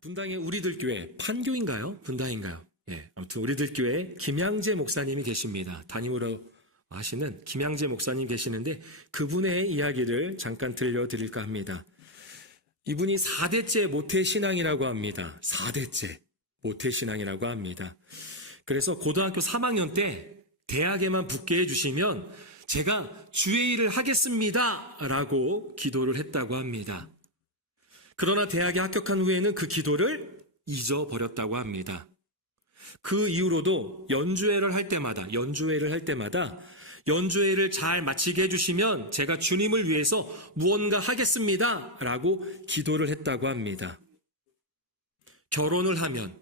분당의 우리들 교회, 판교인가요? 분당인가요? 예, 아무튼 우리들 교회 김양재 목사님이 계십니다. 담임으로 하시는 김양재 목사님 계시는데 그분의 이야기를 잠깐 들려드릴까 합니다. 이분이 4대째 모태신앙이라고 합니다. 4대째 모태신앙이라고 합니다. 그래서 고등학교 3학년 때 대학에만 붙게 해주시면 제가 주의 일을 하겠습니다 라고 기도를 했다고 합니다. 그러나 대학에 합격한 후에는 그 기도를 잊어버렸다고 합니다. 그 이후로도 연주회를 할 때마다 연주회를 잘 마치게 해주시면 제가 주님을 위해서 무언가 하겠습니다 라고 기도를 했다고 합니다. 결혼을 하면,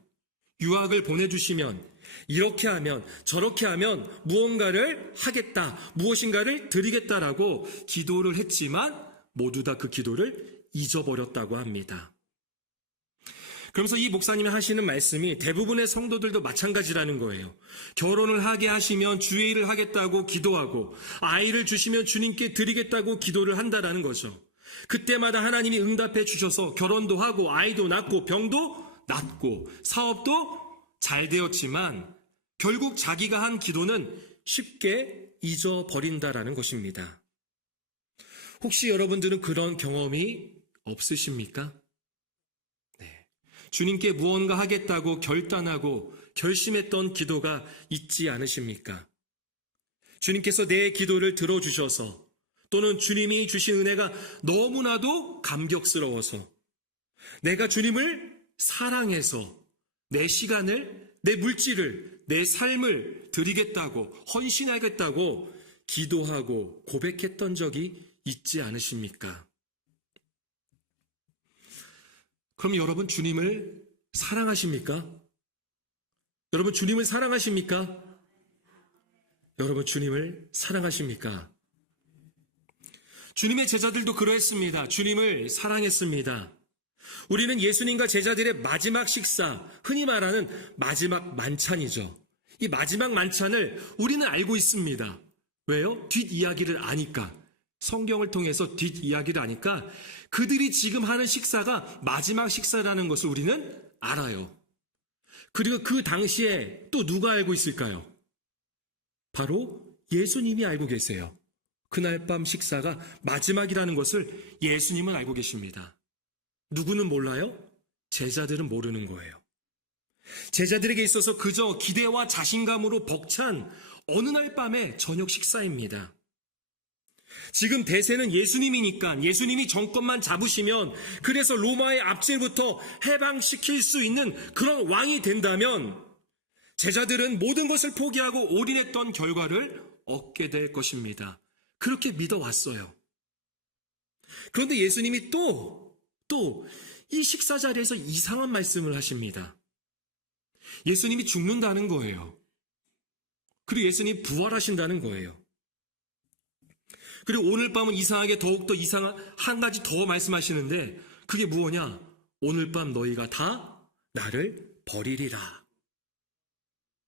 유학을 보내주시면, 이렇게 하면, 저렇게 하면 무언가를 하겠다, 무엇인가를 드리겠다라고 기도를 했지만 모두 다 그 기도를 잊어버렸다고 합니다. 그러면서 이 목사님이 하시는 말씀이 대부분의 성도들도 마찬가지라는 거예요. 결혼을 하게 하시면 주의 일을 하겠다고 기도하고 아이를 주시면 주님께 드리겠다고 기도를 한다라는 거죠. 그때마다 하나님이 응답해 주셔서 결혼도 하고 아이도 낳고 병도 낫고 사업도 잘 되었지만 결국 자기가 한 기도는 쉽게 잊어버린다라는 것입니다. 혹시 여러분들은 그런 경험이 없으십니까? 네. 주님께 무언가 하겠다고 결단하고 결심했던 기도가 있지 않으십니까? 주님께서 내 기도를 들어주셔서 또는 주님이 주신 은혜가 너무나도 감격스러워서 내가 주님을 사랑해서 내 시간을, 내 물질을, 내 삶을 드리겠다고 헌신하겠다고 기도하고 고백했던 적이 있지 않으십니까? 그럼 여러분 주님을 사랑하십니까? 여러분 주님을 사랑하십니까? 여러분 주님을 사랑하십니까? 주님의 제자들도 그러했습니다. 주님을 사랑했습니다. 우리는 예수님과 제자들의 마지막 식사, 흔히 말하는 마지막 만찬이죠. 이 마지막 만찬을 우리는 알고 있습니다. 왜요? 뒷이야기를 아니까. 성경을 통해서 뒷이야기를 아니까 그들이 지금 하는 식사가 마지막 식사라는 것을 우리는 알아요. 그리고 그 당시에 또 누가 알고 있을까요? 바로 예수님이 알고 계세요. 그날 밤 식사가 마지막이라는 것을 예수님은 알고 계십니다. 누구는 몰라요? 제자들은 모르는 거예요. 제자들에게 있어서 그저 기대와 자신감으로 벅찬 어느 날 밤의 저녁 식사입니다. 지금 대세는 예수님이니까 예수님이 정권만 잡으시면 그래서 로마의 압제부터 해방시킬 수 있는 그런 왕이 된다면 제자들은 모든 것을 포기하고 올인했던 결과를 얻게 될 것입니다. 그렇게 믿어왔어요. 그런데 예수님이 또 이 식사 자리에서 이상한 말씀을 하십니다. 예수님이 죽는다는 거예요. 그리고 예수님이 부활하신다는 거예요. 그리고 오늘 밤은 이상하게 더욱더 이상한 한 가지 더 말씀하시는데 그게 무엇냐? 오늘 밤 너희가 다 나를 버리리라.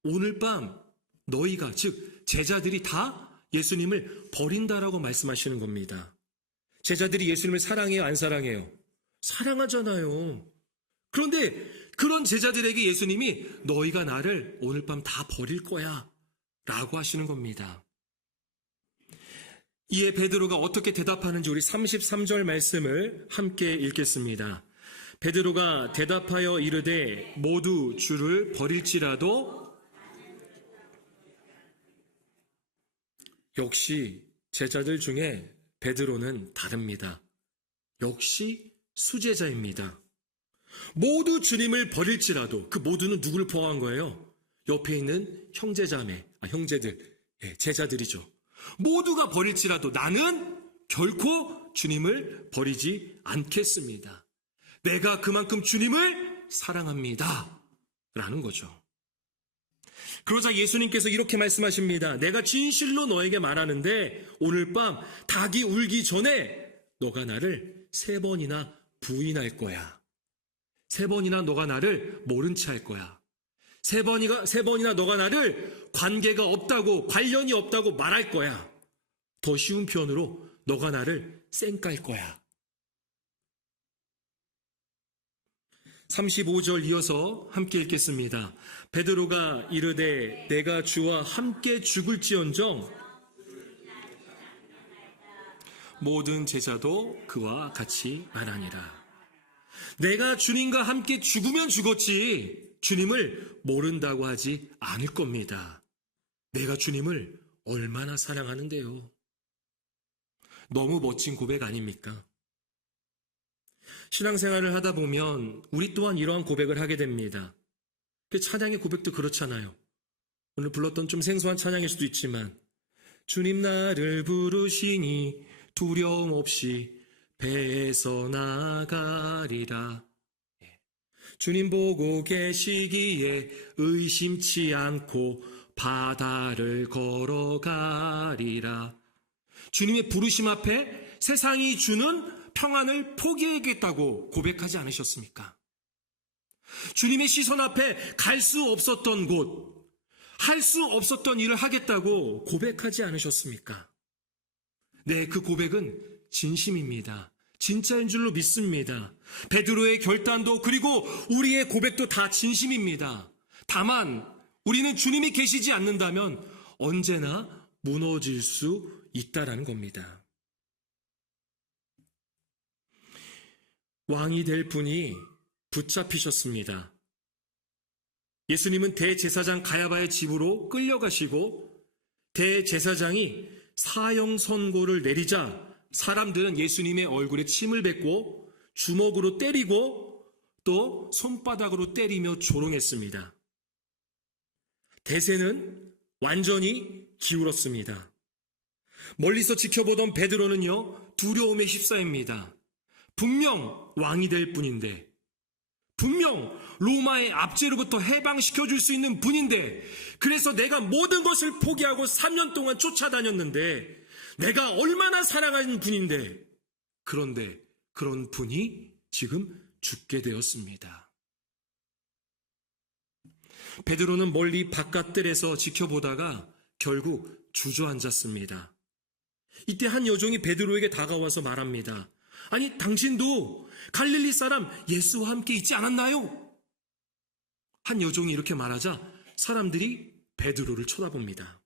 오늘 밤 너희가 즉 제자들이 다 예수님을 버린다라고 말씀하시는 겁니다. 제자들이 예수님을 사랑해요? 안 사랑해요? 사랑하잖아요. 그런데 그런 제자들에게 예수님이 너희가 나를 오늘 밤 다 버릴 거야 라고 하시는 겁니다. 이에 베드로가 어떻게 대답하는지 우리 33절 말씀을 함께 읽겠습니다. 베드로가 대답하여 이르되 모두 주를 버릴지라도 역시 제자들 중에 베드로는 다릅니다. 역시 수제자입니다. 모두 주님을 버릴지라도 그 모두는 누구를 포함한 거예요? 옆에 있는 형제들, 제자들이죠. 모두가 버릴지라도 나는 결코 주님을 버리지 않겠습니다. 내가 그만큼 주님을 사랑합니다. 라는 거죠. 그러자 예수님께서 이렇게 말씀하십니다. 내가 진실로 너에게 말하는데 오늘 밤 닭이 울기 전에 너가 나를 3번이나 부인할 거야. 3번이나 너가 나를 모른 채 할 거야. 3번이나 너가 나를 관계가 없다고 관련이 없다고 말할 거야. 더 쉬운 표현으로 너가 나를 쌩깔 거야. 35절 이어서 함께 읽겠습니다. 베드로가 이르되 내가 주와 함께 죽을지언정 모든 제자도 그와 같이 말하니라. 내가 주님과 함께 죽으면 죽었지 주님을 모른다고 하지 않을 겁니다. 내가 주님을 얼마나 사랑하는데요. 너무 멋진 고백 아닙니까? 신앙생활을 하다 보면 우리 또한 이러한 고백을 하게 됩니다. 찬양의 고백도 그렇잖아요. 오늘 불렀던 좀 생소한 찬양일 수도 있지만 주님 나를 부르시니 두려움 없이 배에서 나가리라. 주님 보고 계시기에 의심치 않고 바다를 걸어가리라. 주님의 부르심 앞에 세상이 주는 평안을 포기하겠다고 고백하지 않으셨습니까? 주님의 시선 앞에 갈 수 없었던 곳, 할 수 없었던 일을 하겠다고 고백하지 않으셨습니까? 네, 그 고백은 진심입니다. 진짜인 줄로 믿습니다. 베드로의 결단도 그리고 우리의 고백도 다 진심입니다. 다만 우리는 주님이 계시지 않는다면 언제나 무너질 수 있다라는 겁니다. 왕이 될 분이 붙잡히셨습니다. 예수님은 대제사장 가야바의 집으로 끌려가시고 대제사장이 사형 선고를 내리자 사람들은 예수님의 얼굴에 침을 뱉고 주먹으로 때리고 또 손바닥으로 때리며 조롱했습니다. 대세는 완전히 기울었습니다. 멀리서 지켜보던 베드로는요, 두려움에 휩싸입니다. 분명 왕이 될 분인데, 분명 로마의 압제로부터 해방시켜줄 수 있는 분인데, 그래서 내가 모든 것을 포기하고 3년 동안 쫓아다녔는데, 내가 얼마나 사랑하는 분인데, 그런데 그런 분이 지금 죽게 되었습니다. 베드로는 멀리 바깥들에서 지켜보다가 결국 주저앉았습니다. 이때 한 여종이 베드로에게 다가와서 말합니다. 아니, 당신도 갈릴리 사람 예수와 함께 있지 않았나요? 한 여종이 이렇게 말하자 사람들이 베드로를 쳐다봅니다.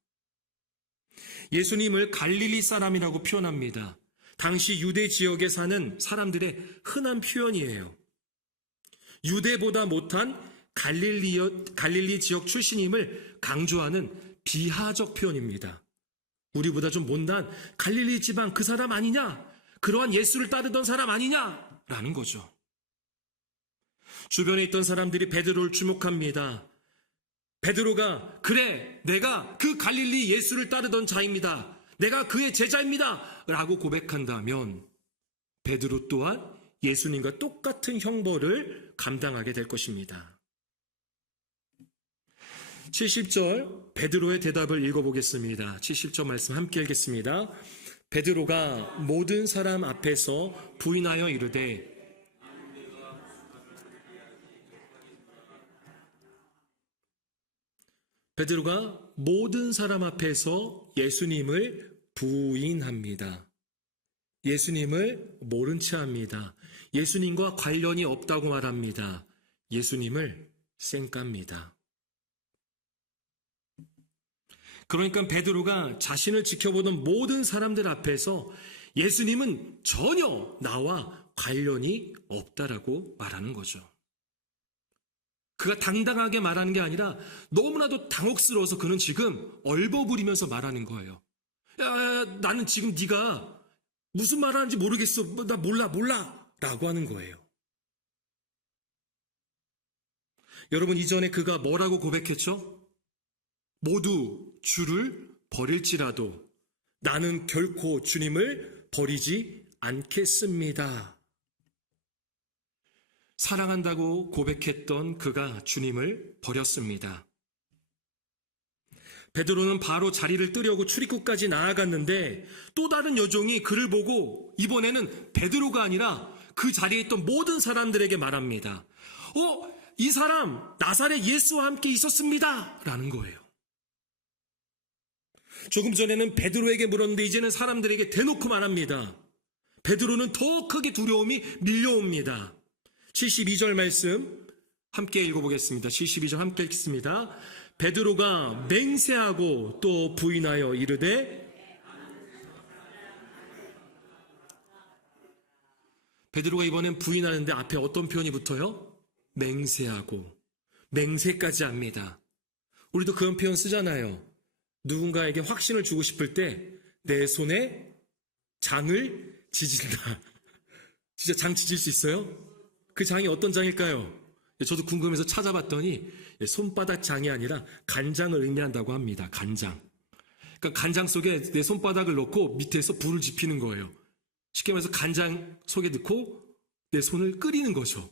예수님을 갈릴리 사람이라고 표현합니다. 당시 유대 지역에 사는 사람들의 흔한 표현이에요. 유대보다 못한 갈릴리 지역 출신임을 강조하는 비하적 표현입니다. 우리보다 좀 못난 갈릴리 지방 그 사람 아니냐? 그러한 예수를 따르던 사람 아니냐라는 거죠. 주변에 있던 사람들이 베드로를 주목합니다. 베드로가 그래, 내가 그 갈릴리 예수를 따르던 자입니다. 내가 그의 제자입니다. 라고 고백한다면 베드로 또한 예수님과 똑같은 형벌을 감당하게 될 것입니다. 70절 베드로의 대답을 읽어보겠습니다. 70절 말씀 함께 읽겠습니다. 베드로가 모든 사람 앞에서 부인하여 이르되 베드로가 모든 사람 앞에서 예수님을 부인합니다. 예수님을 모른 채 합니다. 예수님과 관련이 없다고 말합니다. 예수님을 쌩깝니다. 그러니까 베드로가 자신을 지켜보던 모든 사람들 앞에서 예수님은 전혀 나와 관련이 없다라고 말하는 거죠. 그가 당당하게 말하는 게 아니라 너무나도 당혹스러워서 그는 지금 얼버무리면서 말하는 거예요. 야, 나는 지금 네가 무슨 말하는지 모르겠어. 나 몰라 라고 하는 거예요. 여러분, 이전에 그가 뭐라고 고백했죠? 모두 주를 버릴지라도 나는 결코 주님을 버리지 않겠습니다. 사랑한다고 고백했던 그가 주님을 버렸습니다. 베드로는 바로 자리를 뜨려고 출입구까지 나아갔는데 또 다른 여종이 그를 보고 이번에는 베드로가 아니라 그 자리에 있던 모든 사람들에게 말합니다. 이 사람 나사렛 예수와 함께 있었습니다. 라는 거예요. 조금 전에는 베드로에게 물었는데 이제는 사람들에게 대놓고 말합니다. 베드로는 더 크게 두려움이 밀려옵니다. 72절 말씀 함께 읽어보겠습니다. 72절 함께 읽습니다. 베드로가 맹세하고 또 부인하여 이르되, 베드로가 이번엔 부인하는데 앞에 어떤 표현이 붙어요? 맹세하고, 맹세까지 합니다. 우리도 그런 표현 쓰잖아요. 누군가에게 확신을 주고 싶을 때 내 손에 장을 지진다. 진짜 장 지질 수 있어요? 그 장이 어떤 장일까요? 저도 궁금해서 찾아봤더니 손바닥 장이 아니라 간장을 의미한다고 합니다. 간장. 그러니까 간장 속에 내 손바닥을 넣고 밑에서 불을 지피는 거예요. 쉽게 말해서 간장 속에 넣고 내 손을 끓이는 거죠.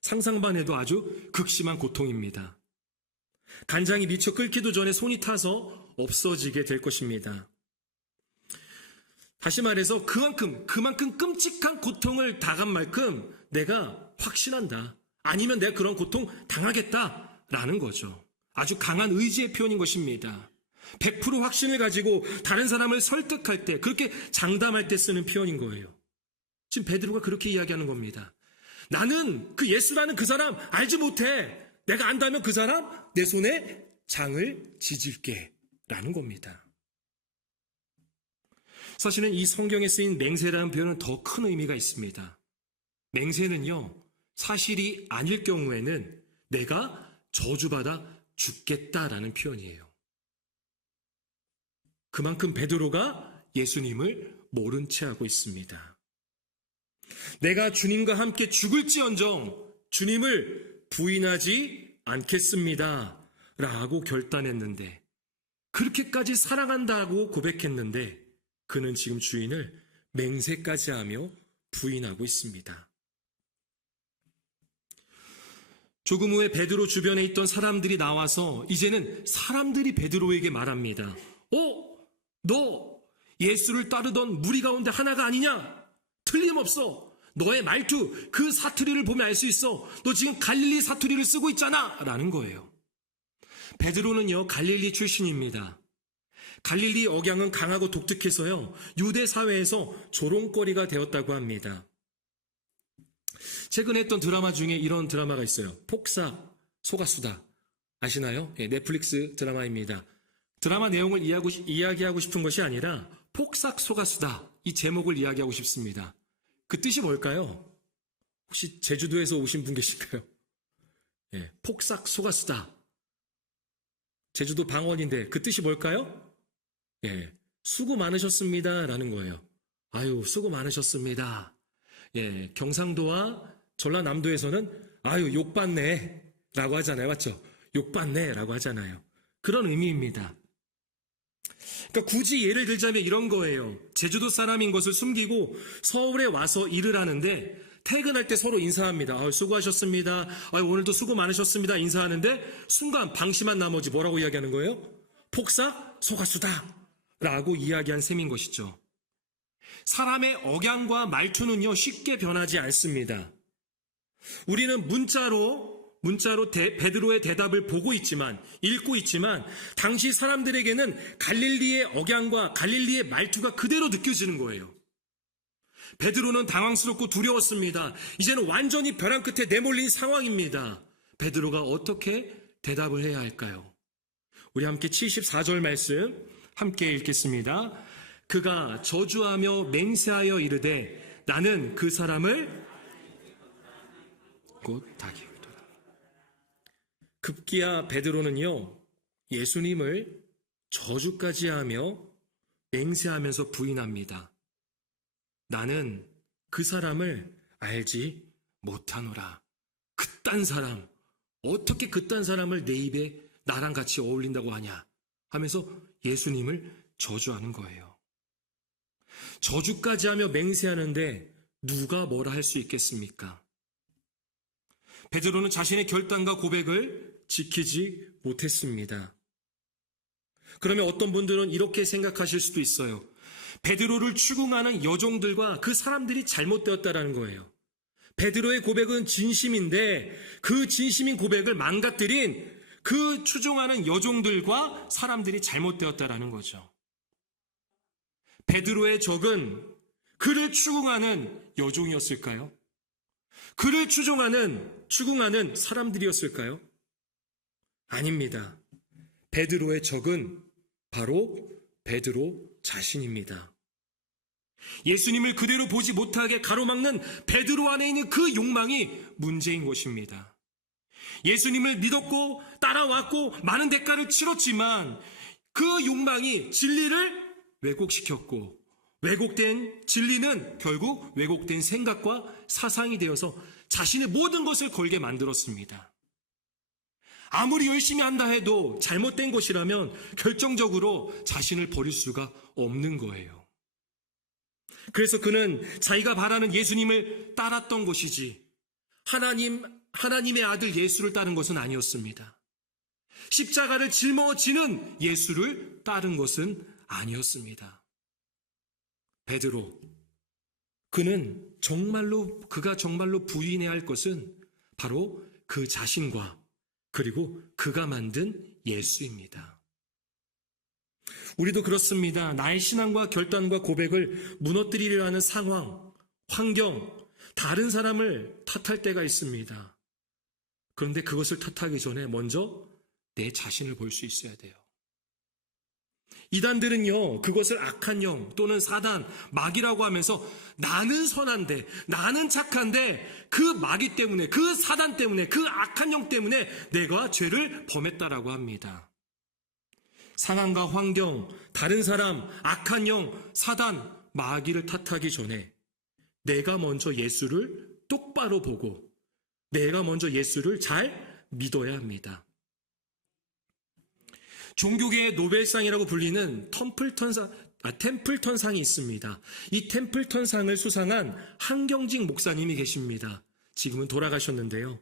상상만 해도 아주 극심한 고통입니다. 간장이 미처 끓기도 전에 손이 타서 없어지게 될 것입니다. 다시 말해서 그만큼 끔찍한 고통을 당한 만큼 내가 확신한다. 아니면 내가 그런 고통 당하겠다라는 거죠. 아주 강한 의지의 표현인 것입니다. 100% 확신을 가지고 다른 사람을 설득할 때, 그렇게 장담할 때 쓰는 표현인 거예요. 지금 베드로가 그렇게 이야기하는 겁니다. 나는 그 예수라는 그 사람 알지 못해. 내가 안다면 그 사람 내 손에 장을 지질게 라는 겁니다. 사실은 이 성경에 쓰인 맹세라는 표현은 더 큰 의미가 있습니다. 맹세는요, 사실이 아닐 경우에는 내가 저주받아 죽겠다라는 표현이에요. 그만큼 베드로가 예수님을 모른 채 하고 있습니다. 내가 주님과 함께 죽을지언정 주님을 부인하지 않겠습니다 라고 결단했는데, 그렇게까지 사랑한다고 고백했는데 그는 지금 주인을 맹세까지 하며 부인하고 있습니다. 조금 후에 베드로 주변에 있던 사람들이 나와서 이제는 사람들이 베드로에게 말합니다. 너 예수를 따르던 무리 가운데 하나가 아니냐? 틀림없어. 너의 말투, 그 사투리를 보면 알 수 있어. 너 지금 갈릴리 사투리를 쓰고 있잖아 라는 거예요. 베드로는요, 갈릴리 출신입니다. 갈릴리 억양은 강하고 독특해서요, 유대 사회에서 조롱거리가 되었다고 합니다. 최근에 했던 드라마 중에 이런 드라마가 있어요. 폭삭 소가수다. 아시나요? 넷플릭스 드라마입니다. 드라마 내용을 이야기하고 싶은 것이 아니라 폭삭 소가수다, 이 제목을 이야기하고 싶습니다. 그 뜻이 뭘까요? 혹시 제주도에서 오신 분 계실까요? 폭삭 소가수다. 제주도 방언인데 그 뜻이 뭘까요? 수고 많으셨습니다 라는 거예요. 아유, 수고 많으셨습니다. 경상도와 전라남도에서는 아유, 욕받네 라고 하잖아요. 맞죠? 욕받네 라고 하잖아요. 그런 의미입니다. 그러니까 굳이 예를 들자면 이런 거예요. 제주도 사람인 것을 숨기고 서울에 와서 일을 하는데 퇴근할 때 서로 인사합니다. 아유, 수고하셨습니다. 아유, 오늘도 수고 많으셨습니다. 인사하는데 순간 방심한 나머지 뭐라고 이야기하는 거예요? 폭삭 소가수다 라고 이야기한 셈인 것이죠. 사람의 억양과 말투는요, 쉽게 변하지 않습니다. 우리는 문자로 베드로의 대답을 보고 있지만, 읽고 있지만, 당시 사람들에게는 갈릴리의 억양과 갈릴리의 말투가 그대로 느껴지는 거예요. 베드로는 당황스럽고 두려웠습니다. 이제는 완전히 벼랑 끝에 내몰린 상황입니다. 베드로가 어떻게 대답을 해야 할까요? 우리 함께 74절 말씀 함께 읽겠습니다. 그가 저주하며 맹세하여 이르되 나는 그 사람을 곧 다기우리라. 급기야 베드로는요, 예수님을 저주까지 하며 맹세하면서 부인합니다. 나는 그 사람을 알지 못하노라. 그딴 사람, 어떻게 그딴 사람을 내 입에 나랑 같이 어울린다고 하냐 하면서 예수님을 저주하는 거예요. 저주까지 하며 맹세하는데 누가 뭐라 할 수 있겠습니까? 베드로는 자신의 결단과 고백을 지키지 못했습니다. 그러면 어떤 분들은 이렇게 생각하실 수도 있어요. 베드로를 추궁하는 여종들과 그 사람들이 잘못되었다라는 거예요. 베드로의 고백은 진심인데 그 진심인 고백을 망가뜨린 그 추종하는 여종들과 사람들이 잘못되었다라는 거죠. 베드로의 적은 그를 추궁하는 여종이었을까요? 그를 추궁하는 사람들이었을까요? 아닙니다. 베드로의 적은 바로 베드로 자신입니다. 예수님을 그대로 보지 못하게 가로막는 베드로 안에 있는 그 욕망이 문제인 것입니다. 예수님을 믿었고 따라왔고 많은 대가를 치렀지만 그 욕망이 진리를 왜곡시켰고, 왜곡된 진리는 결국 왜곡된 생각과 사상이 되어서 자신의 모든 것을 걸게 만들었습니다. 아무리 열심히 한다 해도 잘못된 것이라면 결정적으로 자신을 버릴 수가 없는 거예요. 그래서 그는 자기가 바라는 예수님을 따랐던 것이지 하나님의 아들 예수를 따른 것은 아니었습니다. 십자가를 짊어지는 예수를 따른 것은 아니었습니다. 베드로, 그가 정말로 부인해야 할 것은 바로 그 자신과 그리고 그가 만든 예수입니다. 우리도 그렇습니다. 나의 신앙과 결단과 고백을 무너뜨리려 하는 상황, 환경, 다른 사람을 탓할 때가 있습니다. 그런데 그것을 탓하기 전에 먼저 내 자신을 볼 수 있어야 돼요. 이단들은요, 그것을 악한 영 또는 사단, 마귀라고 하면서 나는 선한데, 나는 착한데 그 마귀 때문에, 그 사단 때문에, 그 악한 영 때문에 내가 죄를 범했다라고 합니다. 상황과 환경, 다른 사람, 악한 영, 사단, 마귀를 탓하기 전에 내가 먼저 예수를 똑바로 보고 내가 먼저 예수를 잘 믿어야 합니다. 종교계의 노벨상이라고 불리는 템플턴상이 있습니다. 이 템플턴상을 수상한 한경직 목사님이 계십니다. 지금은 돌아가셨는데요.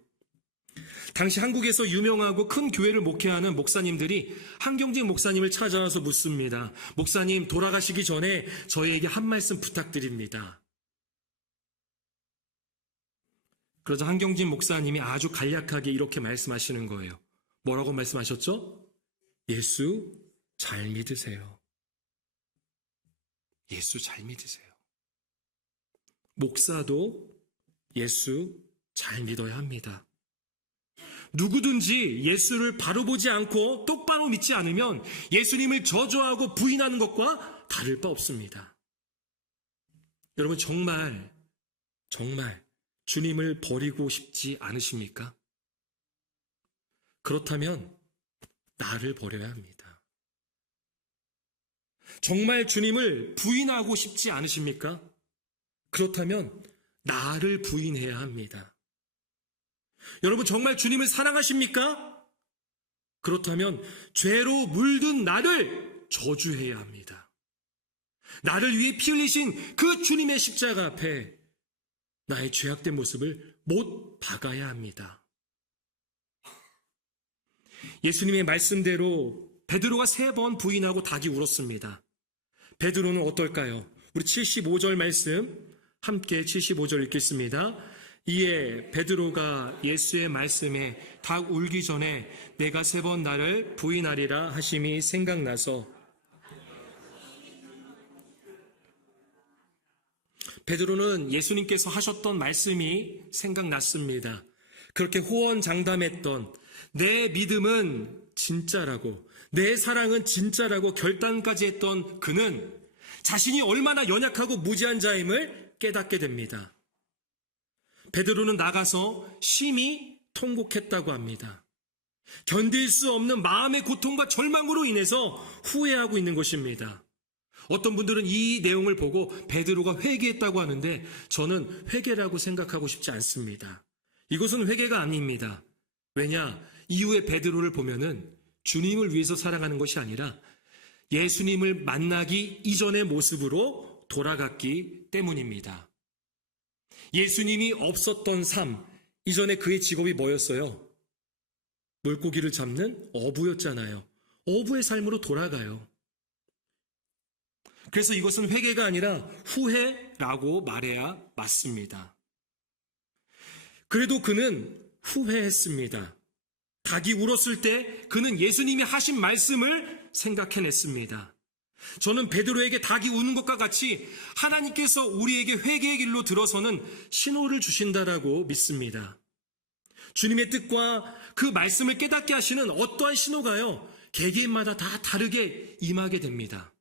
당시 한국에서 유명하고 큰 교회를 목회하는 목사님들이 한경직 목사님을 찾아와서 묻습니다. 목사님, 돌아가시기 전에 저희에게 한 말씀 부탁드립니다. 그러자 한경직 목사님이 아주 간략하게 이렇게 말씀하시는 거예요. 뭐라고 말씀하셨죠? 예수 잘 믿으세요. 예수 잘 믿으세요. 목사도 예수 잘 믿어야 합니다. 누구든지 예수를 바로 보지 않고 똑바로 믿지 않으면 예수님을 저주하고 부인하는 것과 다를 바 없습니다. 여러분 정말 주님을 버리고 싶지 않으십니까? 그렇다면 나를 버려야 합니다. 정말 주님을 부인하고 싶지 않으십니까? 그렇다면 나를 부인해야 합니다. 여러분 정말 주님을 사랑하십니까? 그렇다면 죄로 물든 나를 저주해야 합니다. 나를 위해 피 흘리신 그 주님의 십자가 앞에 나의 죄악된 모습을 못 박아야 합니다. 예수님의 말씀대로 베드로가 3번 부인하고 닭이 울었습니다. 베드로는 어떨까요? 우리 75절 말씀 함께 75절 읽겠습니다. 이에 베드로가 예수의 말씀에 닭 울기 전에 내가 3번 나를 부인하리라 하심이 생각나서 베드로는 예수님께서 하셨던 말씀이 생각났습니다. 그렇게 호언장담했던 내 믿음은 진짜라고, 내 사랑은 진짜라고 결단까지 했던 그는 자신이 얼마나 연약하고 무지한 자임을 깨닫게 됩니다. 베드로는 나가서 심히 통곡했다고 합니다. 견딜 수 없는 마음의 고통과 절망으로 인해서 후회하고 있는 것입니다. 어떤 분들은 이 내용을 보고 베드로가 회개했다고 하는데 저는 회개라고 생각하고 싶지 않습니다. 이것은 회개가 아닙니다. 왜냐? 이후에 베드로를 보면은 주님을 위해서 살아가는 것이 아니라 예수님을 만나기 이전의 모습으로 돌아갔기 때문입니다. 예수님이 없었던 삶, 이전에 그의 직업이 뭐였어요? 물고기를 잡는 어부였잖아요. 어부의 삶으로 돌아가요. 그래서 이것은 회개가 아니라 후회라고 말해야 맞습니다. 그래도 그는 후회했습니다. 닭이 울었을 때 그는 예수님이 하신 말씀을 생각해냈습니다. 저는 베드로에게 닭이 우는 것과 같이 하나님께서 우리에게 회개의 길로 들어서는 신호를 주신다라고 믿습니다. 주님의 뜻과 그 말씀을 깨닫게 하시는 어떠한 신호가요, 개개인마다 다 다르게 임하게 됩니다.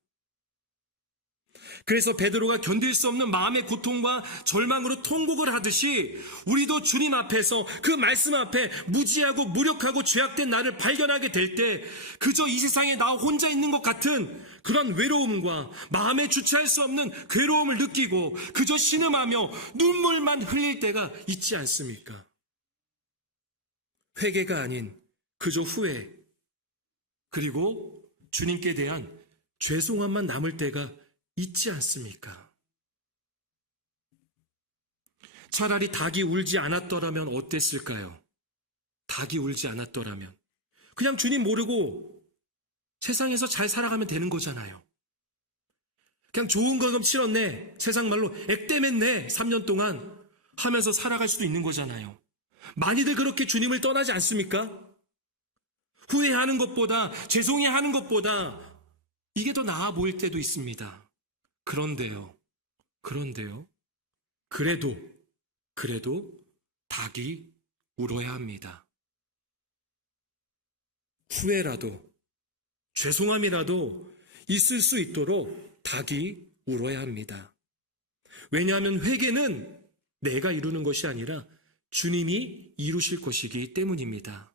그래서 베드로가 견딜 수 없는 마음의 고통과 절망으로 통곡을 하듯이 우리도 주님 앞에서 그 말씀 앞에 무지하고 무력하고 죄악된 나를 발견하게 될 때 그저 이 세상에 나 혼자 있는 것 같은 그런 외로움과 마음에 주체할 수 없는 괴로움을 느끼고 그저 신음하며 눈물만 흘릴 때가 있지 않습니까? 회개가 아닌 그저 후회, 그리고 주님께 대한 죄송함만 남을 때가 있지 않습니까? 차라리 닭이 울지 않았더라면 어땠을까요? 닭이 울지 않았더라면 그냥 주님 모르고 세상에서 잘 살아가면 되는 거잖아요. 그냥 좋은 거금 치렀네, 세상 말로 액땜했네, 3년 동안 하면서 살아갈 수도 있는 거잖아요. 많이들 그렇게 주님을 떠나지 않습니까? 후회하는 것보다, 죄송해하는 것보다 이게 더 나아 보일 때도 있습니다. 그런데요, 그래도 닭이 울어야 합니다. 후회라도, 죄송함이라도 있을 수 있도록 닭이 울어야 합니다. 왜냐하면 회개는 내가 이루는 것이 아니라 주님이 이루실 것이기 때문입니다.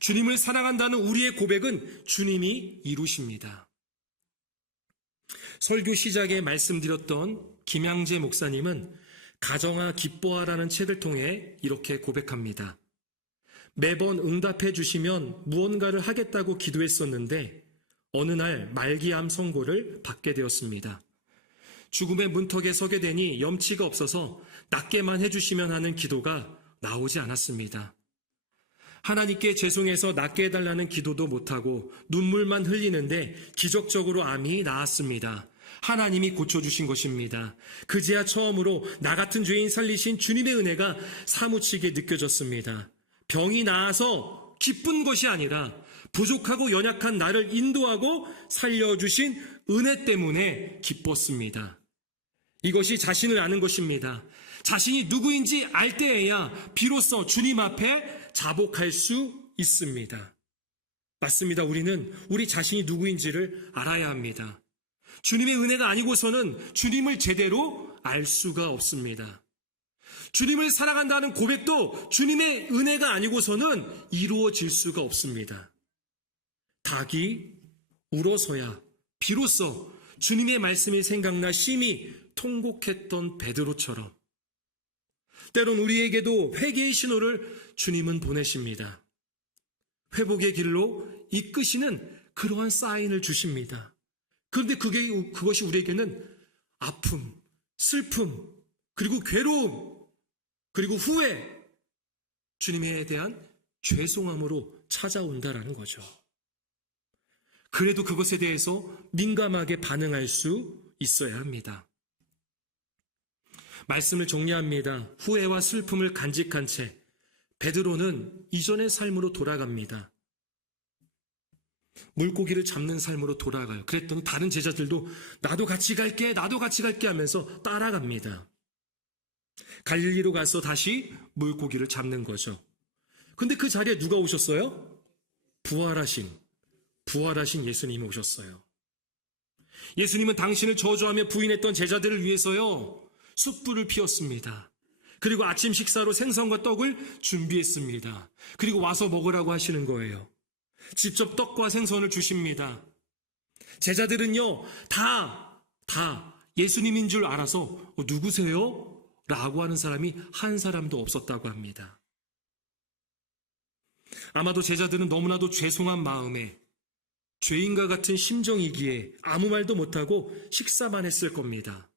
주님을 사랑한다는 우리의 고백은 주님이 이루십니다. 설교 시작에 말씀드렸던 김양재 목사님은 가정아 기뻐하라는 책을 통해 이렇게 고백합니다. 매번 응답해 주시면 무언가를 하겠다고 기도했었는데 어느 날 말기암 선고를 받게 되었습니다. 죽음의 문턱에 서게 되니 염치가 없어서 낫게만 해주시면 하는 기도가 나오지 않았습니다. 하나님께 죄송해서 낫게 해달라는 기도도 못하고 눈물만 흘리는데 기적적으로 암이 나았습니다. 하나님이 고쳐주신 것입니다. 그제야 처음으로 나 같은 죄인 살리신 주님의 은혜가 사무치게 느껴졌습니다. 병이 나아서 기쁜 것이 아니라 부족하고 연약한 나를 인도하고 살려주신 은혜 때문에 기뻤습니다. 이것이 자신을 아는 것입니다. 자신이 누구인지 알 때에야 비로소 주님 앞에 자복할 수 있습니다. 맞습니다. 우리는 우리 자신이 누구인지를 알아야 합니다. 주님의 은혜가 아니고서는 주님을 제대로 알 수가 없습니다. 주님을 사랑한다는 고백도 주님의 은혜가 아니고서는 이루어질 수가 없습니다. 닭이 울어서야 비로소 주님의 말씀이 생각나 심히 통곡했던 베드로처럼 때론 우리에게도 회개의 신호를 주님은 보내십니다. 회복의 길로 이끄시는 그러한 사인을 주십니다. 그런데 그것이 우리에게는 아픔, 슬픔, 그리고 괴로움, 그리고 후회, 주님에 대한 죄송함으로 찾아온다라는 거죠. 그래도 그것에 대해서 민감하게 반응할 수 있어야 합니다. 말씀을 정리합니다. 후회와 슬픔을 간직한 채 베드로는 이전의 삶으로 돌아갑니다. 물고기를 잡는 삶으로 돌아가요. 그랬더니 다른 제자들도 나도 같이 갈게 하면서 따라갑니다. 갈릴리로 가서 다시 물고기를 잡는 거죠. 근데 그 자리에 누가 오셨어요? 부활하신 예수님이 오셨어요. 예수님은 당신을 저주하며 부인했던 제자들을 위해서요, 숯불을 피웠습니다. 그리고 아침 식사로 생선과 떡을 준비했습니다. 그리고 와서 먹으라고 하시는 거예요. 직접 떡과 생선을 주십니다. 제자들은요, 다 예수님인 줄 알아서 누구세요? 라고 하는 사람이 한 사람도 없었다고 합니다. 아마도 제자들은 너무나도 죄송한 마음에 죄인과 같은 심정이기에 아무 말도 못하고 식사만 했을 겁니다.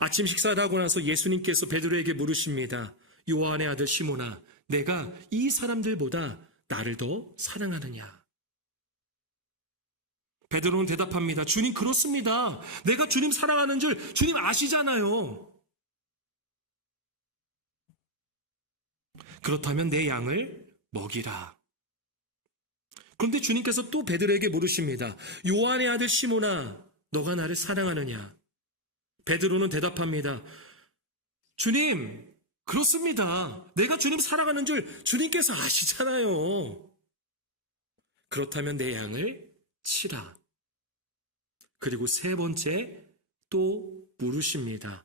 아침 식사를 하고 나서 예수님께서 베드로에게 물으십니다. 요한의 아들 시몬아, 내가 이 사람들보다 나를 더 사랑하느냐? 베드로는 대답합니다. 주님, 그렇습니다. 내가 주님 사랑하는 줄 주님 아시잖아요. 그렇다면 내 양을 먹이라. 그런데 주님께서 또 베드로에게 물으십니다. 요한의 아들 시몬아, 너가 나를 사랑하느냐? 베드로는 대답합니다. 주님, 그렇습니다. 내가 주님 사랑하는 줄 주님께서 아시잖아요. 그렇다면 내 양을 치라. 그리고 세 번째 또 물으십니다.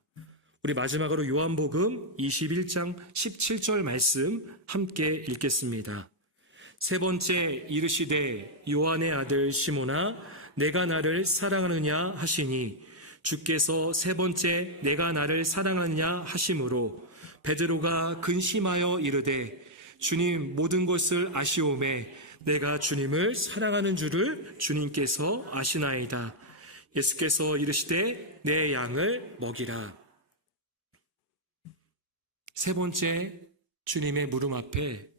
우리 마지막으로 요한복음 21장 17절 말씀 함께 읽겠습니다. 세 번째 이르시되 요한의 아들 시몬아 내가 나를 사랑하느냐 하시니 주께서 세 번째 내가 나를 사랑하느냐 하심으로 베드로가 근심하여 이르되 주님 모든 것을 아시오매 내가 주님을 사랑하는 줄을 주님께서 아시나이다. 예수께서 이르시되 내 양을 먹이라. 세 번째 주님의 물음 앞에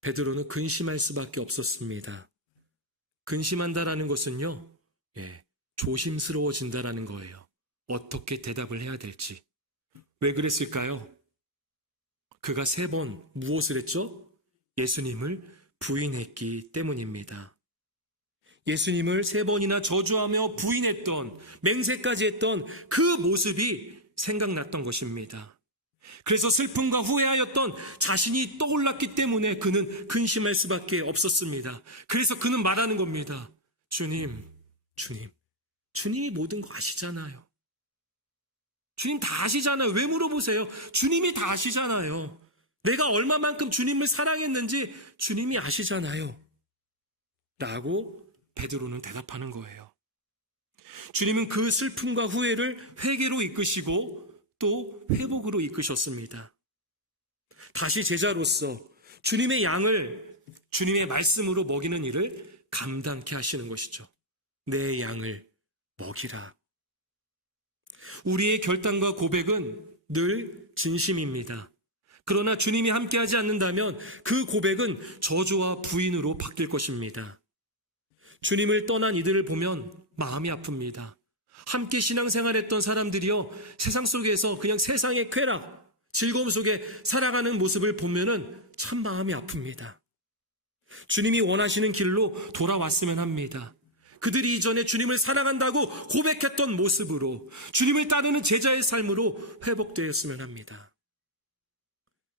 베드로는 근심할 수밖에 없었습니다. 근심한다라는 것은요, 조심스러워진다라는 거예요. 어떻게 대답을 해야 될지. 왜 그랬을까요? 그가 세 번 무엇을 했죠? 예수님을 부인했기 때문입니다. 예수님을 세 번이나 저주하며 부인했던, 맹세까지 했던 그 모습이 생각났던 것입니다. 그래서 슬픔과 후회하였던 자신이 떠올랐기 때문에 그는 근심할 수밖에 없었습니다. 그래서 그는 말하는 겁니다. 주님이 모든 거 아시잖아요. 주님 다 아시잖아요. 왜 물어보세요? 주님이 다 아시잖아요. 내가 얼마만큼 주님을 사랑했는지 주님이 아시잖아요. 라고 베드로는 대답하는 거예요. 주님은 그 슬픔과 후회를 회개로 이끄시고 또 회복으로 이끄셨습니다. 다시 제자로서 주님의 양을 주님의 말씀으로 먹이는 일을 감당케 하시는 것이죠. 내 양을 먹이라. 우리의 결단과 고백은 늘 진심입니다. 그러나 주님이 함께하지 않는다면 그 고백은 저주와 부인으로 바뀔 것입니다. 주님을 떠난 이들을 보면 마음이 아픕니다. 함께 신앙생활했던 사람들이요, 세상 속에서 그냥 세상의 쾌락, 즐거움 속에 살아가는 모습을 보면은 참 마음이 아픕니다. 주님이 원하시는 길로 돌아왔으면 합니다. 그들이 이전에 주님을 사랑한다고 고백했던 모습으로 주님을 따르는 제자의 삶으로 회복되었으면 합니다.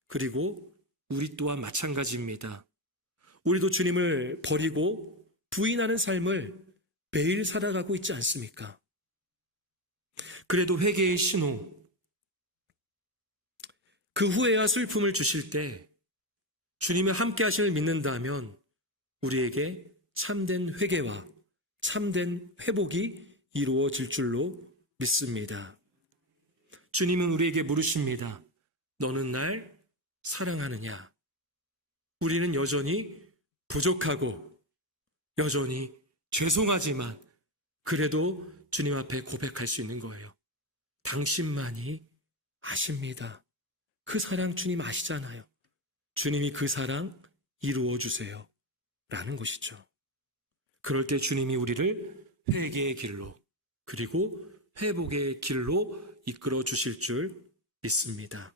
그리고 우리 또한 마찬가지입니다. 우리도 주님을 버리고 부인하는 삶을 매일 살아가고 있지 않습니까? 그래도 회개의 신호, 그 후회와 슬픔을 주실 때 주님이 함께 하심을 믿는다면 우리에게 참된 회개와 참된 회복이 이루어질 줄로 믿습니다. 주님은 우리에게 물으십니다. 너는 날 사랑하느냐? 우리는 여전히 부족하고 여전히 죄송하지만 그래도 주님 앞에 고백할 수 있는 거예요. 당신만이 아십니다. 그 사랑 주님 아시잖아요. 주님이 그 사랑 이루어 주세요. 라는 것이죠. 그럴 때 주님이 우리를 회개의 길로 그리고 회복의 길로 이끌어 주실 줄 믿습니다.